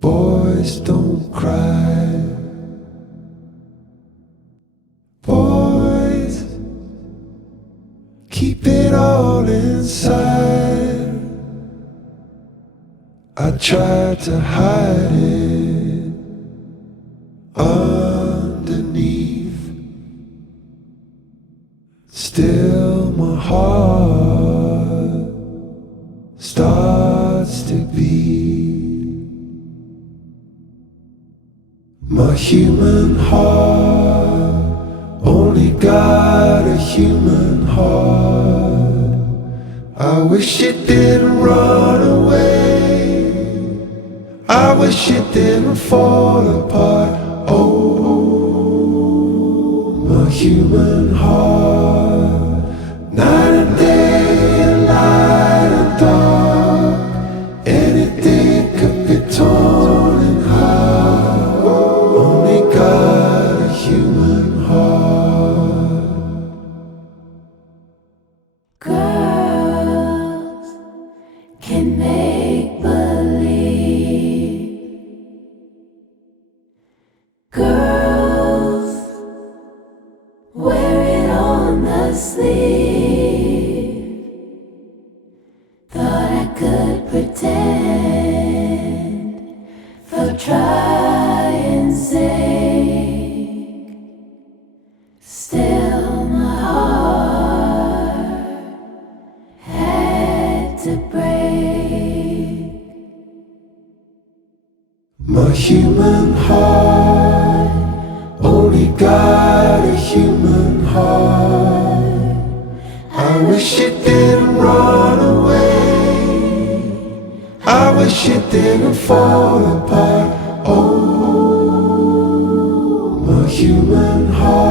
Boys don't cry. Boys keep it all inside. I tried to hide it underneath. Still my heart starts to beat. My human heart only got a human heart. I wish it didn't run away. I wish it didn't fall apart. Oh, my human heart. Night and day and light and dark. Anything could be torn in half. Only got a human heart. Girls can make believe. Girls wear it on the sleeve. Thought I could pretend for trying sake. Still my heart had to break. My human heart only got a human heart. I wish it didn't run away. I wish it didn't fall apart. Oh, my human heart.